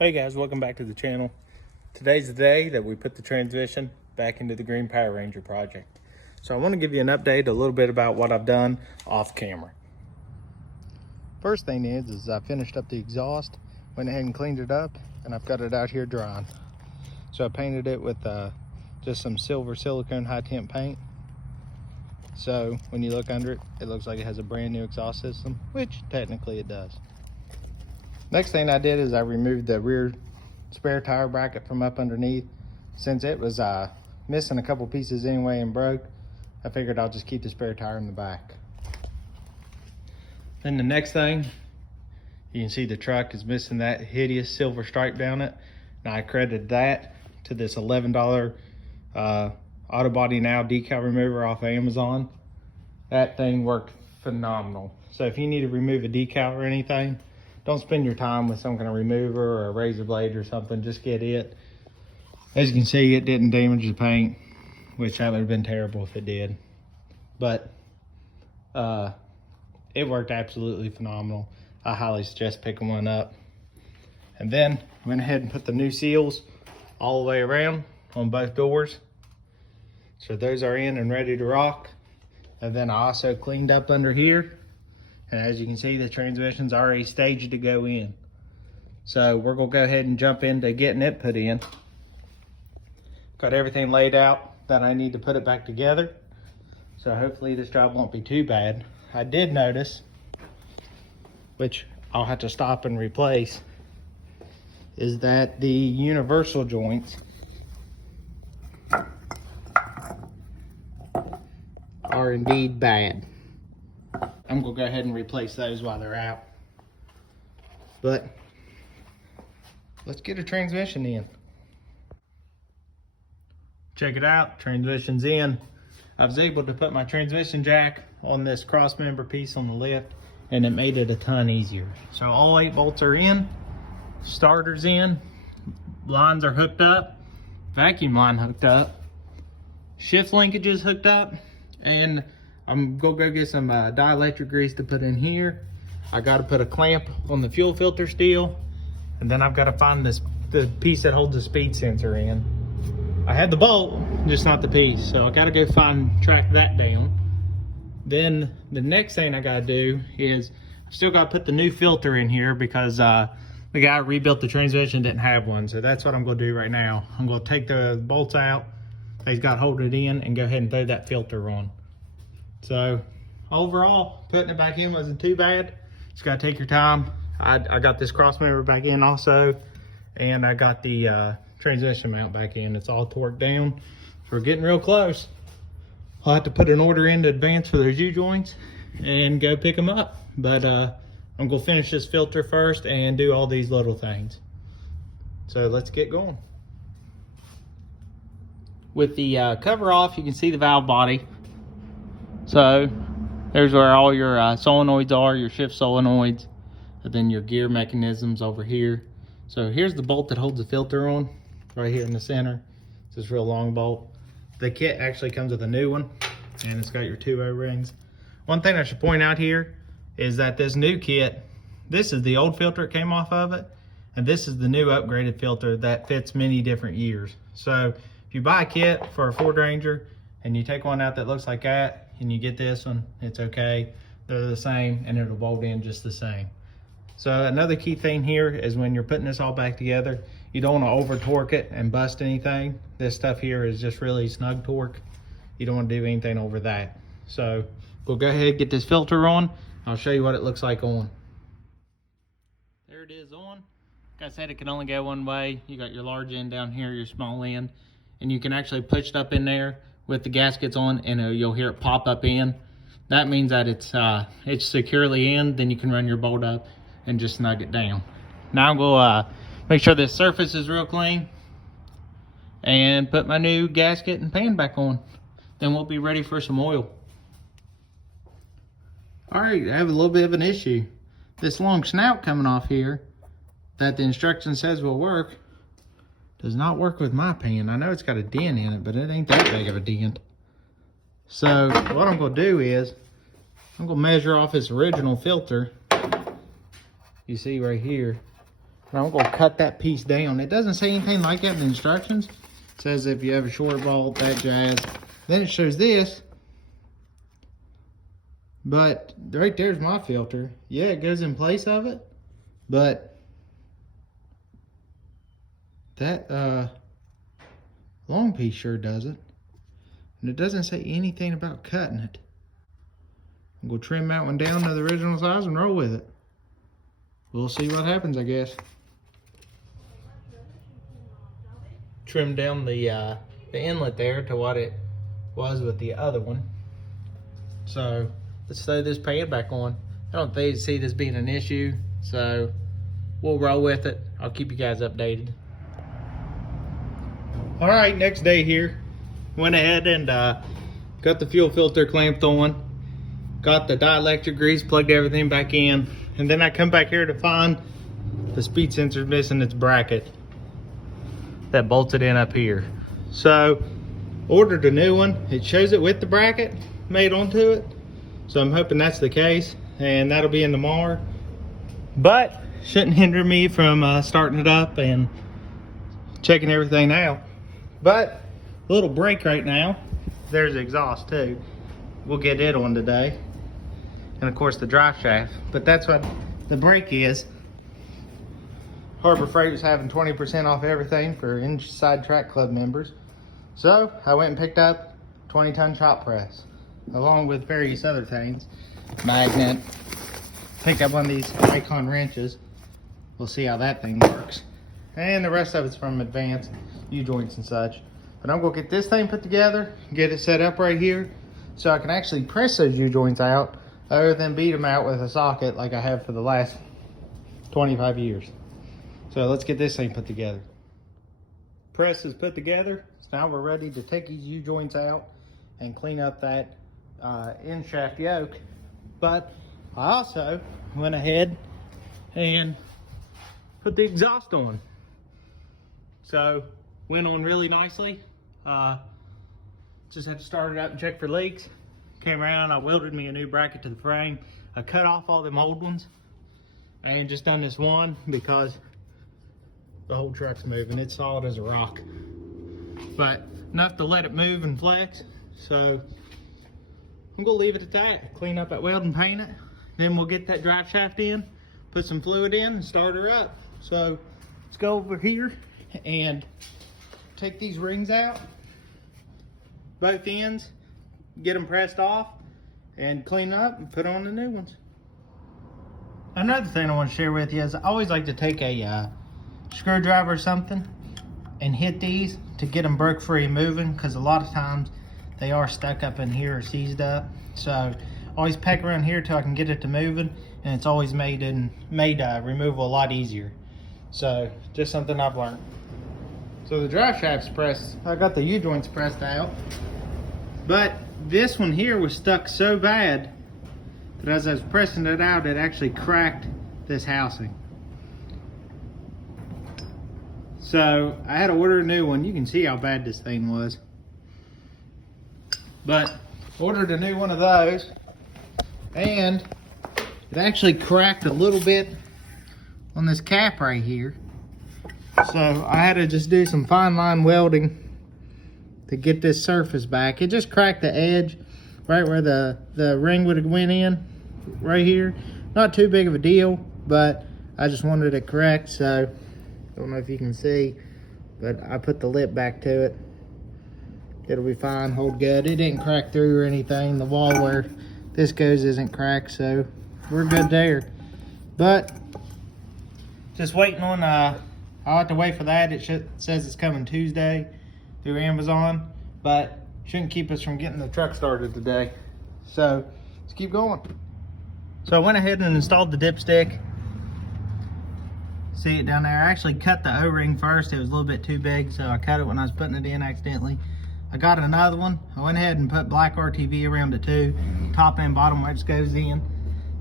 Hey guys, welcome back to the channel. Today's the day that we put the transmission back into the Green Power Ranger project. So I want to give you an update a little bit about what I've done off camera. First thing is I finished up the exhaust, went ahead and cleaned it up, and I've got it out here drying. So I painted it with just some silver silicone high temp paint. So when you look under it, it looks like it has a brand new exhaust system, which technically it does. Next thing I did is I removed the rear spare tire bracket from up underneath. Since it was missing a couple pieces anyway and broke, I figured I'll just keep the spare tire in the back. Then the next thing, you can see the truck is missing that hideous silver stripe down it. And I credited that to this $11 Auto Body Now decal remover off of Amazon. That thing worked phenomenal. So if you need to remove a decal or anything, don't spend your time with some kind of remover or a razor blade or something. Just get it. As you can see, it didn't damage the paint, which that would have been terrible if it did. But it worked absolutely phenomenal. I highly suggest picking one up. And then went ahead and put the new seals all the way around on both doors. So those are in and ready to rock. And then I also cleaned up under here. And as you can see, the transmission's already staged to go in. So we're gonna go ahead and jump into getting it put in. Got everything laid out that I need to put it back together. So hopefully this job won't be too bad. I did notice, which I'll have to stop and replace, is that the universal joints are indeed bad. I'm gonna go ahead and replace those while they're out. But let's get a transmission in. Check it out, transmission's in. I was able to put my transmission jack on this cross member piece on the lift, and it made it a ton easier. So all 8 bolts are in, starter's in, lines are hooked up, vacuum line hooked up, shift linkages hooked up, and I'm gonna go get some dielectric grease to put in here. I gotta put a clamp on the fuel filter steel, and then I've gotta find the piece that holds the speed sensor in. I had the bolt, just not the piece, so I gotta go track that down. Then the next thing I gotta do is I've still gotta put the new filter in here because the guy who rebuilt the transmission didn't have one. So that's what I'm gonna do right now. I'm gonna take the bolts out he's got hold it in and go ahead and throw that filter on. So overall, putting it back in wasn't too bad. Just gotta take your time. I got this cross member back in also, and I got the transmission mount back in. It's all torqued down. So we're getting real close. I'll have to put an order in to advance for those U-joints and go pick them up. But I'm gonna finish this filter first and do all these little things. So let's get going. With the cover off, you can see the valve body. So there's where all your solenoids are, your shift solenoids, and then your gear mechanisms over here. So here's the bolt that holds the filter on, right here in the center. It's this real long bolt. The kit actually comes with a new one, and it's got your 2 O-rings. One thing I should point out here is that this new kit, this is the old filter it came off of it, and this is the new upgraded filter that fits many different years. So if you buy a kit for a Ford Ranger and you take one out that looks like that, and you get this one, it's okay. They're the same, and it'll bolt in just the same. So another key thing here is when you're putting this all back together, you don't want to over torque it and bust anything. This stuff here is just really snug torque. You don't want to do anything over that. So we'll go ahead and get this filter on. I'll show you what it looks like on. There it is on. Like I said, it can only go one way. You got your large end down here, your small end, and you can actually push it up in there with the gaskets on, and you'll hear it pop up in. That means that it's securely in. Then you can run your bolt up and just snug it down. Now I'm going to make sure this surface is real clean and put my new gasket and pan back on. Then we'll be ready for some oil. All right, I have a little bit of an issue. This long snout coming off here that the instruction says will work does not work with my pan. I know it's got a dent in it, but it ain't that big of a dent. So what I'm gonna do is I'm gonna measure off this original filter. You see right here, And I'm gonna cut that piece down. It doesn't say anything like that in the instructions. It says if you have a short bolt, that jazz. Then it shows this. But right there's my filter. Yeah, it goes in place of it. But that long piece sure doesn't. And it doesn't say anything about cutting it. I'm gonna trim that one down to the original size and roll with it. We'll see what happens, I guess. Trim down the inlet there to what it was with the other one. So let's throw this pan back on. I don't see this being an issue, so we'll roll with it. I'll keep you guys updated. All right, next day here. Went ahead and got the fuel filter clamped on, got the dielectric grease, plugged everything back in, and then I come back here to find the speed sensor's missing its bracket that bolts it in up here. So ordered a new one. It shows it with the bracket made onto it, so I'm hoping that's the case, and that'll be in tomorrow. But shouldn't hinder me from starting it up and checking everything out. But a little brake right now. There's the exhaust too. We'll get it on today, and of course the drive shaft. But that's what the brake is. Harbor Freight was having 20% off everything for Inside Track Club members. So I went and picked up 20-ton chop press, along with various other things. Magnet. Picked up one of these Icon wrenches. We'll see how that thing works. And the rest of it's from Advanced, U-joints and such. But I'm gonna get this thing put together, get it set up right here, so I can actually press those U-joints out, other than beat them out with a socket like I have for the last 25 years. So let's get this thing put together. Press is put together, so now we're ready to take these U-joints out and clean up that end shaft yoke. But I also went ahead and put the exhaust on. So went on really nicely. Just had to start it up and check for leaks. Came around, I welded me a new bracket to the frame. I cut off all them old ones and just done this one because the whole truck's moving. It's solid as a rock, but enough to let it move and flex. So I'm gonna leave it at that. Clean up that weld and paint it. Then we'll get that drive shaft in, put some fluid in and start her up. So let's go over here and take these rings out, both ends, get them pressed off and clean up and put on the new ones. Another thing I want to share with you is I always like to take a screwdriver or something and hit these to get them broke free and moving, because a lot of times they are stuck up in here or seized up. So always peck around here till I can get it to moving, and it's always made removal a lot easier. So just something I've learned. So the drive shaft's pressed. I got the U-joints pressed out, but this one here was stuck so bad that as I was pressing it out, it actually cracked this housing. So I had to order a new one. You can see how bad this thing was. But ordered a new one of those, and it actually cracked a little bit on this cap right here. So I had to just do some fine line welding to get this surface back. It just cracked the edge right where the ring would have went in right here. Not too big of a deal, but I just wanted it correct. So I don't know if you can see, but I put the lip back to it. It'll be fine, hold good. It didn't crack through or anything. The wall where this goes isn't cracked, so we're good there. But just waiting on, I'll have to wait for that. It says it's coming Tuesday through Amazon, but shouldn't keep us from getting the truck started today. So let's keep going. So I went ahead and installed the dipstick. See it down there? I actually cut the O-ring first. It was a little bit too big, so I cut it when I was putting it in accidentally. I got another one. I went ahead and put black RTV around it too. Top and bottom wedge goes in.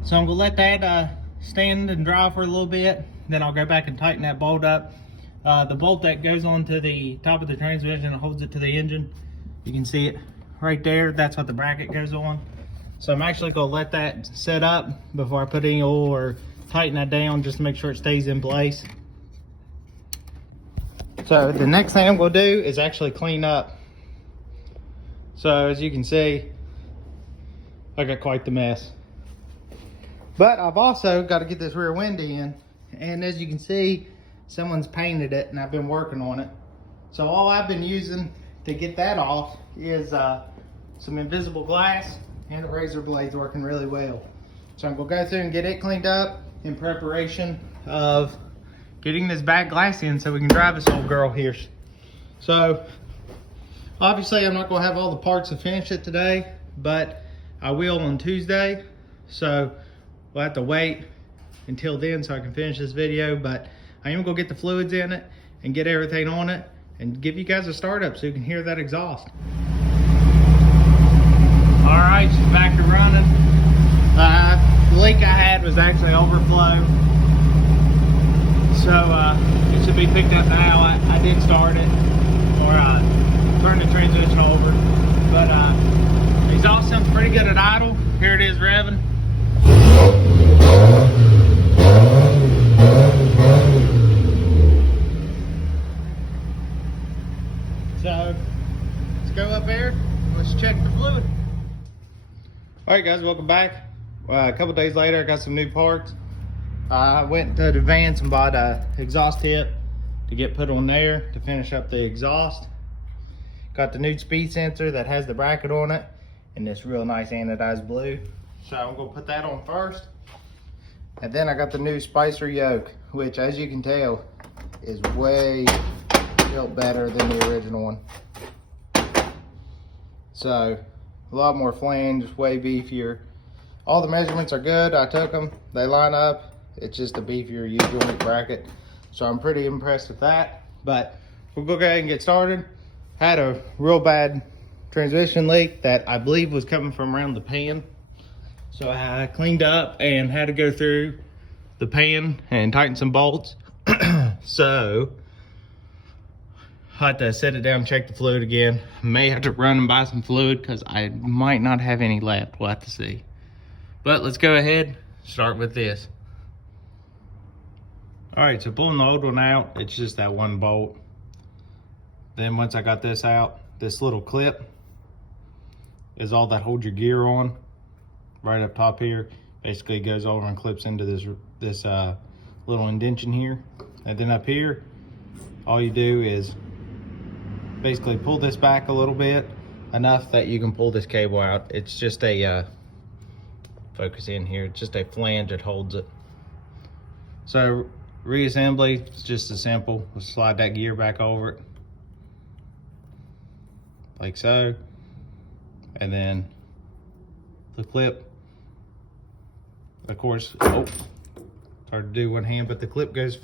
So I'm gonna let that stand and dry for a little bit. Then I'll go back and tighten that bolt up. The bolt that goes onto the top of the transmission and holds it to the engine. You can see it right there. That's what the bracket goes on. So I'm actually gonna let that set up before I put any oil or tighten that down, just to make sure it stays in place. So the next thing I'm gonna do is actually clean up. So as you can see, I got quite the mess. But I've also got to get this rear window in. And as you can see, someone's painted it and I've been working on it. So all I've been using to get that off is some invisible glass and a razor blade's working really well. So I'm gonna go through and get it cleaned up in preparation of getting this back glass in so we can drive this old girl here. So obviously I'm not gonna have all the parts to finish it today, but I will on Tuesday. So we'll have to wait until then so I can finish this video, but I am gonna get the fluids in it and get everything on it and give you guys a startup so you can hear that exhaust. All right, she's back to running. The leak I had was actually overflow. So it should be picked up now. I did start it, or turn the transmission over. But the exhaust sounds pretty good at idle. Here it is revving. So let's go up there. Let's check the fluid. All right, guys, welcome back. A couple days later, I got some new parts. I went to Advance and bought a exhaust tip to get put on there to finish up the exhaust. Got the new speed sensor that has the bracket on it and this real nice anodized blue. So I'm gonna put that on first. And then I got the new Spicer yoke, which as you can tell is way built better than the original one. So a lot more flange, way beefier. All the measurements are good. I took them, they line up. It's just a beefier U-joint bracket. So I'm pretty impressed with that. But we'll go ahead and get started. Had a real bad transmission leak that I believe was coming from around the pan. So I cleaned up and had to go through the pan and tighten some bolts. So I had to set it down, check the fluid again. May have to run and buy some fluid because I might not have any left. We'll have to see. But let's go ahead, start with this. All right, so pulling the old one out, it's just that one bolt. Then once I got this out, this little clip is all that holds your gear on. Right up top here, basically goes over and clips into this little indention here. And then up here, all you do is basically pull this back a little bit, enough that you can pull this cable out. It's just a, focus in here, it's just a flange that holds it. So reassembly, it's just as simple. We'll slide that gear back over it, like so. And then the clip, of course, hard to do one hand, but the clip goes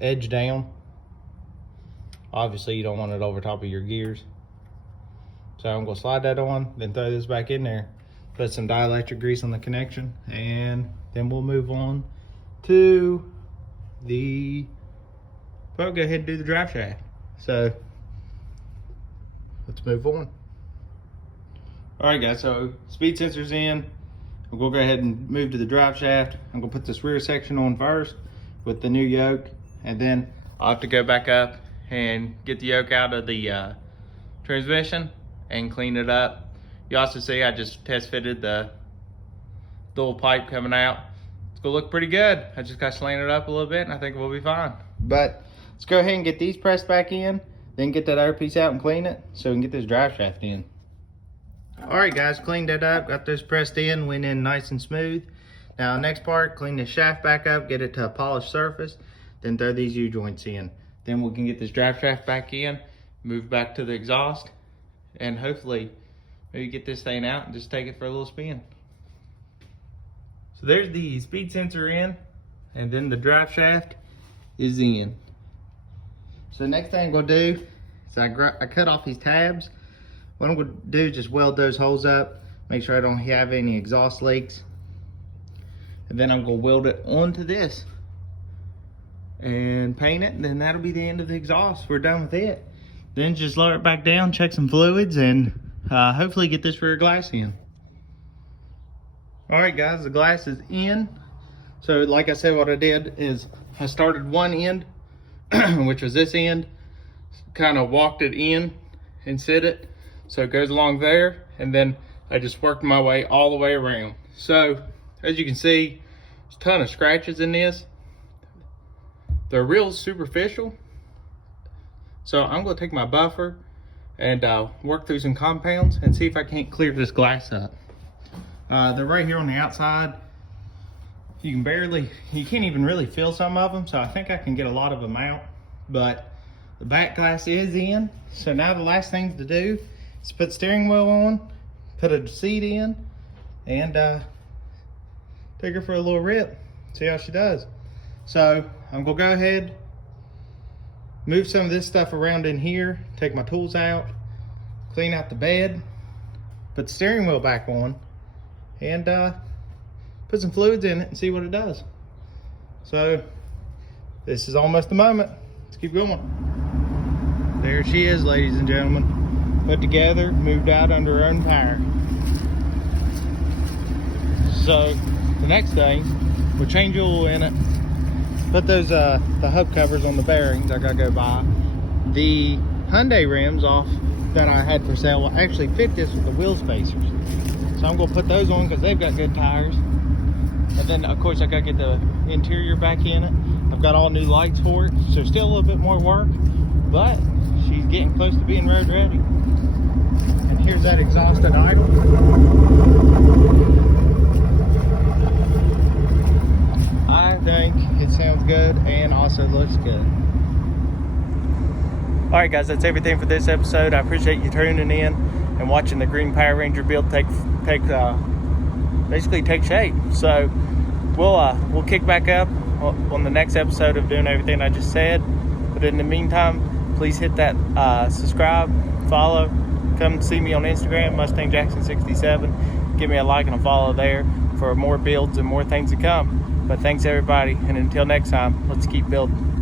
edge down. Obviously you don't want it over top of your gears. So I'm gonna slide that on, then throw this back in there, put some dielectric grease on the connection, and then we'll move on to well, go ahead and do the drive shaft. So let's move on. All right, guys, so speed sensor's in. We'll go ahead and move to the drive shaft. I'm gonna put this rear section on first with the new yoke, and then I'll have to go back up and get the yoke out of the transmission and clean it up. You also see I just test fitted the dual pipe coming out. It's gonna look pretty good. I just got to slant it up a little bit and I think we'll be fine. But let's go ahead and get these pressed back in, then get that other piece out and clean it so we can get this drive shaft in. All right, guys, cleaned that up, got this pressed in, went in nice and smooth. Now next part, clean the shaft back up, get it to a polished surface, then throw these U-joints in. Then we can get this drive shaft back in, move back to the exhaust, and hopefully maybe get this thing out and just take it for a little spin. So there's the speed sensor in, and then the drive shaft is in. So next thing I'm gonna do is I cut off these tabs. What I'm gonna do is just weld those holes up, make sure I don't have any exhaust leaks. And then I'm gonna weld it onto this and paint it, and then that'll be the end of the exhaust. We're done with it. Then just lower it back down, check some fluids, and hopefully get this rear glass in. All right, guys, the glass is in. So like I said, what I did is I started one end which was this end, kind of walked it in and set it so it goes along there, and then I just worked my way all the way around. So as you can see, there's a ton of scratches in this. They're real superficial, so I'm going to take my buffer and work through some compounds and see if I can't clear this glass up. They're right here on the outside. You can't even really feel some of them, so I think I can get a lot of them out, but the back glass is in. So now the last thing to do is put the steering wheel on, put a seat in, and take her for a little rip, see how she does. So I'm gonna go ahead, move some of this stuff around in here, take my tools out, clean out the bed, put the steering wheel back on, and put some fluids in it and see what it does. So this is almost the moment. Let's keep going. There she is, ladies and gentlemen. Put together, moved out under her own power. So the next thing, we'll change oil in it. Put those the hub covers on the bearings. I gotta go buy the Hyundai rims off that I had for sale. Will actually fit this with the wheel spacers. So I'm gonna put those on because they've got good tires. And then of course I gotta get the interior back in it. I've got all new lights for it, so still a little bit more work, but she's getting close to being road ready. And here's that exhausted idle. I think it sounds good and also looks good. All right, guys, that's everything for this episode. I appreciate you tuning in and watching the Green Power Ranger build basically take shape. So we'll kick back up on the next episode of doing everything I just said. But in the meantime, please hit that subscribe, follow, come see me on Instagram, Mustang Jackson 67. Give me a like and a follow there for more builds and more things to come. But thanks everybody, and until next time, let's keep building.